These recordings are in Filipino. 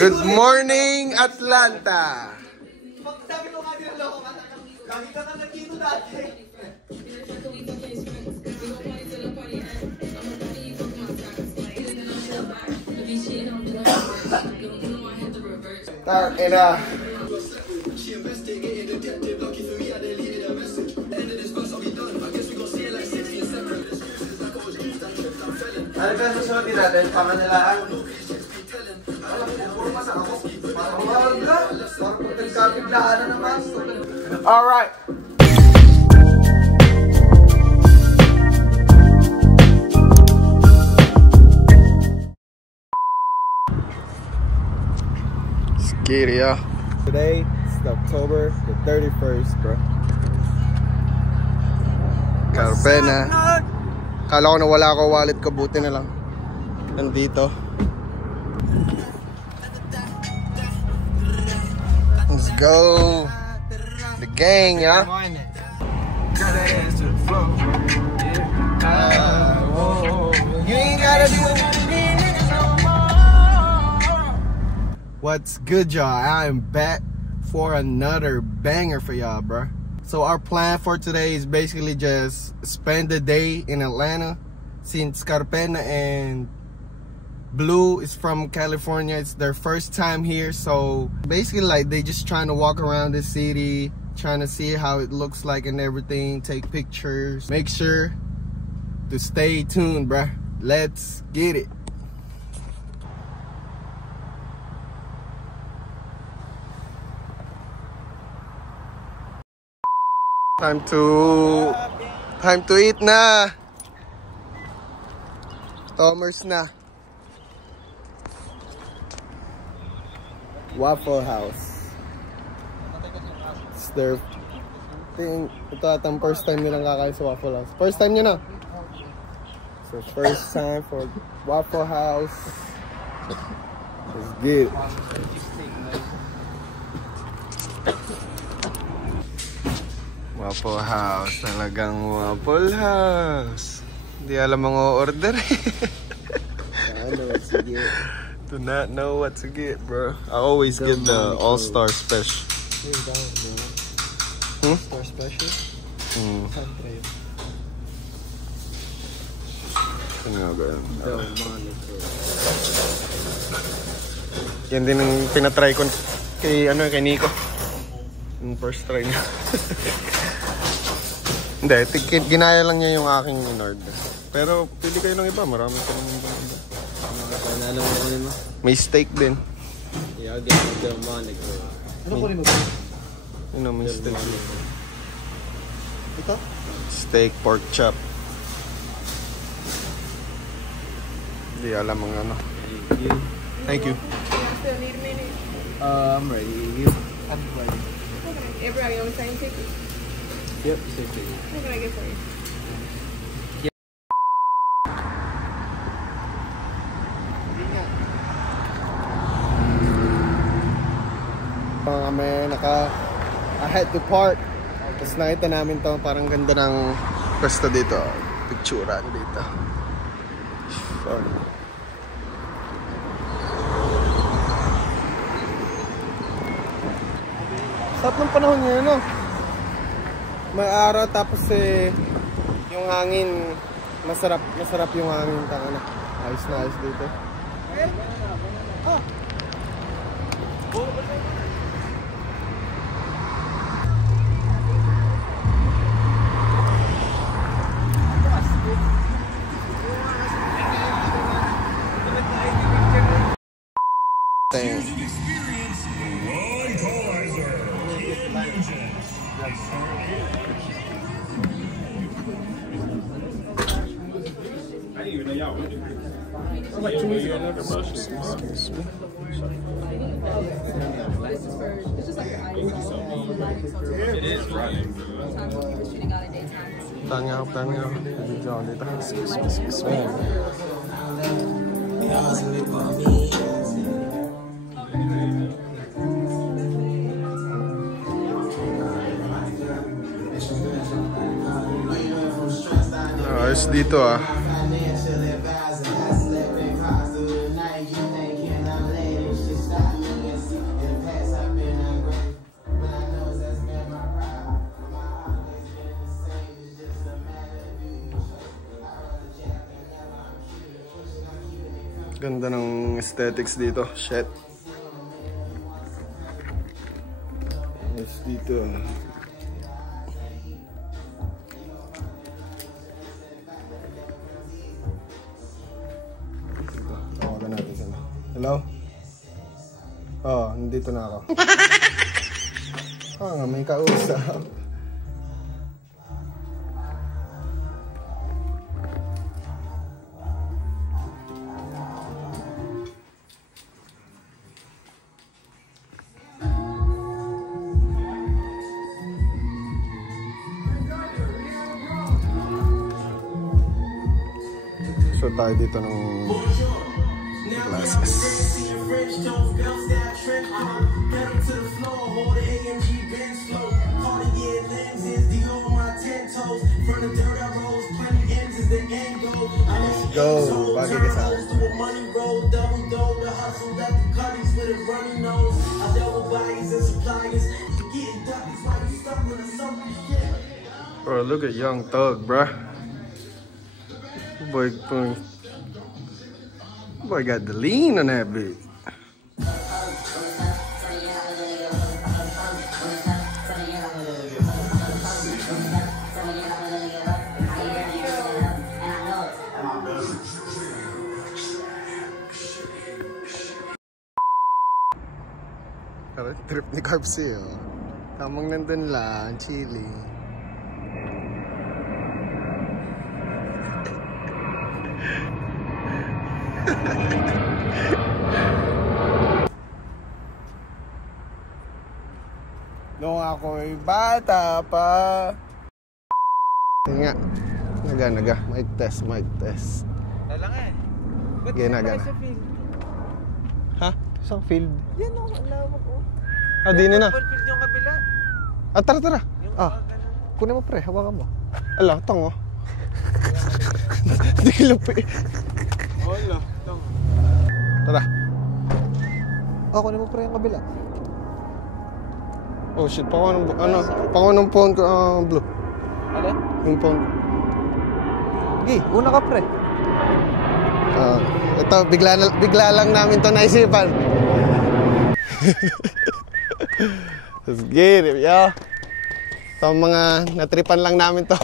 Good morning, Atlanta! Ano ba susunod natin? Panganalaan? Alright! Scary, ah. Today is October the 31st, bro. Carpena. Kala ko na wala ko wallet ko, buti na lang. Nandito. Let's go. The gang, yeah. You ain't gotta do it. What's good, y'all? I am back for another banger for y'all, bro. So our plan for today is basically just spend the day in Atlanta, since Carpena and Blue is from California. It's their first time here, so basically like they just trying to walk around the city, trying to see how it looks like and everything, take pictures. Make sure to stay tuned, bruh. Let's get it. Time to eat na. Tomers na. Waffle House. It's their thing. Ito atang first time nilang kakain sa Waffle House. First time nyo na. So first time for Waffle House. Let's get it. Waffle House, talagang Waffle House. Hindi alam mga order. Do not know what to get, bro. I always get the All-Star Special. All-Star Special? Ano ba yan? Yan din ang pinatry ko kay Nico. Yung first try niya. Hindi, ginaya lang niya yung aking in-order. Pero pili kayo ng iba, marami pa naman iba. Alam mo kung ano? May steak din. Yeah, I'll get the demonic. Ano ko rin mo? Ano, may steak. Ito? Steak, pork chop. Hindi alam ang ano. Thank you. Still need a minute? I'm ready. I'm ready. Everybody on the same ticket? Yep, same ticket. What can I get for you? Kami I had to park. Tapos nakita namin to, parang ganda ng pwesto dito. Picturean dito. Fun. Sarap ng panahon ngayon, no? May araw, tapos yung hangin, masarap yung hangin. Tanga na. Ayos na ayos dito. Tanya ako. Video dito. Excuse me. Ayos dito ah. Ganda ng aesthetics dito. Shit. Yes, dito. Tawagan natin sila. Hello? Oh, nandito na ako. Nga, may kausap. So tayo dito ng glasses. Let's go, bagi ka sa akin. Bro, look at Young Thug, bruh. Boy got the lean on that bitch. Trip ni Carpsy, oh. Tamang nandun lang, chili. Nung ako'y bata pa. Nga. Naga. Mic test. Wala nga eh. Ba't Gana. sa field? Ha? Isang field? Yan o, alam ko. Ah, di na. Field yung kabila. Ah, tara. Yung Kunin mo pre, hawakan mo. Ala, tong oh. Hindi kilupi. Wala, tong. Tara. Oh, kunin mo pre yung kabila. Oh shit, pakuha ng phone ko, blue. Alin? Yung phone. Una ka pre. Ito, bigla lang namin to naisipan. Let's get it, yo. Ito mga natripan lang namin to.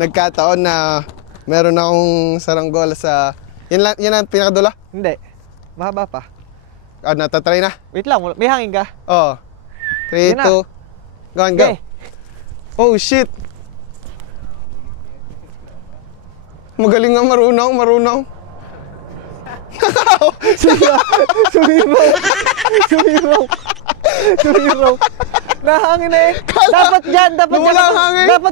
Nagkataon na meron akong saranggola sa... Yan ang pinakadula? Hindi. Mahaba pa. Natatry na? Wait lang, may hangin ka? Oo. 3, 2, go. Okay. Oh, shit. Magaling nga marunong. Sumibaw. Nahangin na eh. Dapat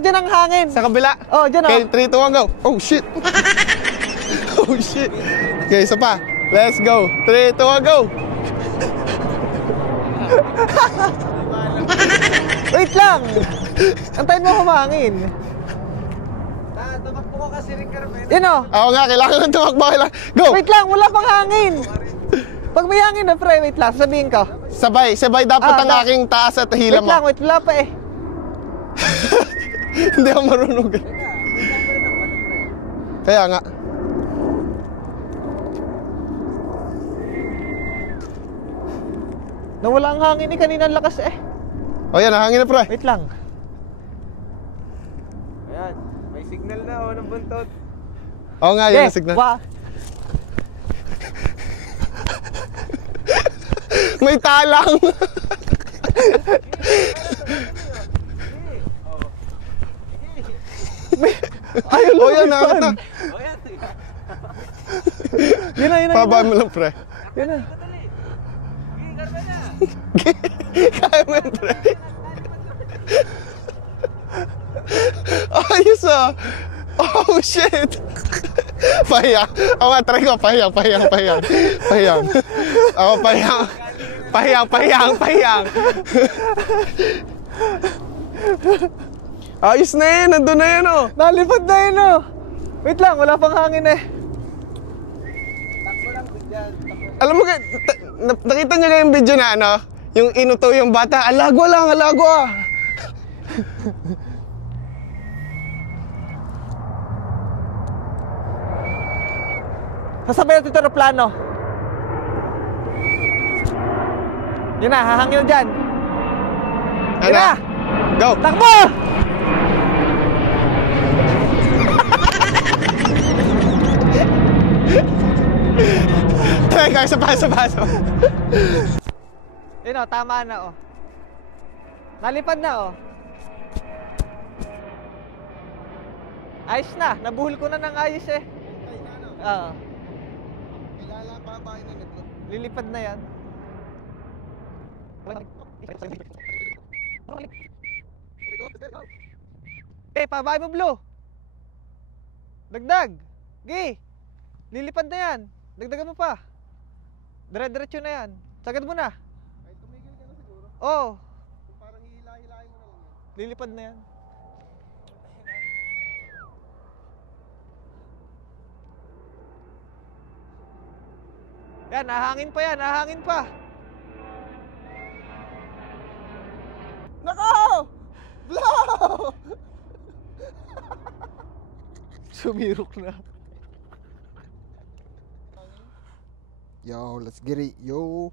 dyan ang hangin. Sa kabila? Oh, dyan okay, 3, 2, 1, go. Oh, shit. Oh, shit. Okay, isa pa. Let's go. 3, 2, 1, go. Wait lang. Antayin mo humangin. Tumakbo ko kasi rin karapet. Yan o. Ako nga, kailangan ng tumakbo. Go. Wait lang, wala pang hangin. Pag may hangin na pre, wait lang, sabihin ko. Sabay dapat ang aking taas at hila mo. Wait, wala pa eh. Hindi ako marunong. Kaya nga. Nawala ang hangin eh, kanina ang lakas eh. O yan, hangin na pre. Wait lang. Ayan, may signal na oh ng buntot. Oo nga, yan ang signal. May talang. Ayaw lang. O yan, nakakit na. Yun na. Pabaan mo lang pre. Yun na. Kaya mo yan pre. Ayos ah. Oh shit. Pahiyang. Ako nga, try ko. Pahiyang. Ako pahiyang. Ayos na yun. Nandun na yun oh. Nalipad na yun oh. Wait lang, wala pang hangin eh. Alam mo, nakita niyo kayong video na ano? Yung inuto yung bata. Alagwa lang. Sasabay natin ito ng plano. Yun na, hahangin na dyan. Yun na! Go! Takbo! Teka, isa pa. Yun o, tama na o. Nalipad na o. Ayos na, nabuhol ko na ng ayos eh. Oo. Lilipad na yan. Pabay mo, Blue. Dagdag. Gi. Lilipad na yan. Dagdagan mo pa. Dire-diretso na yan. Sagad mo na. Ay, tumigil ka na siguro. Oo. Parang hihila-hilahin mo na lang yan. Lilipad na yan. Yan, nahangin pa yan. Nahangin pa. Nako! Blow! Sumirok na. Yo, let's get it, yo.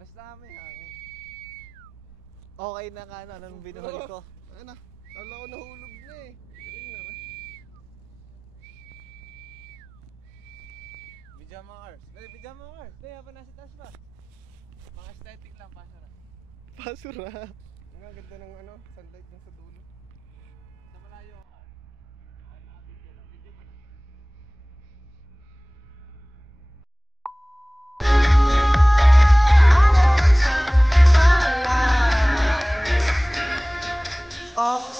Basta may hangin. Okay na nga na nung binuhol ko. Ano na? Kala ko nahulog na eh. Pijama cars. Pijama cars. Kaya pa nasa taas pa. Mga aesthetic lang, pasura. Pasura. Ang ganda ng ano, sunlight dyan sa dulo. Sa malayo. Off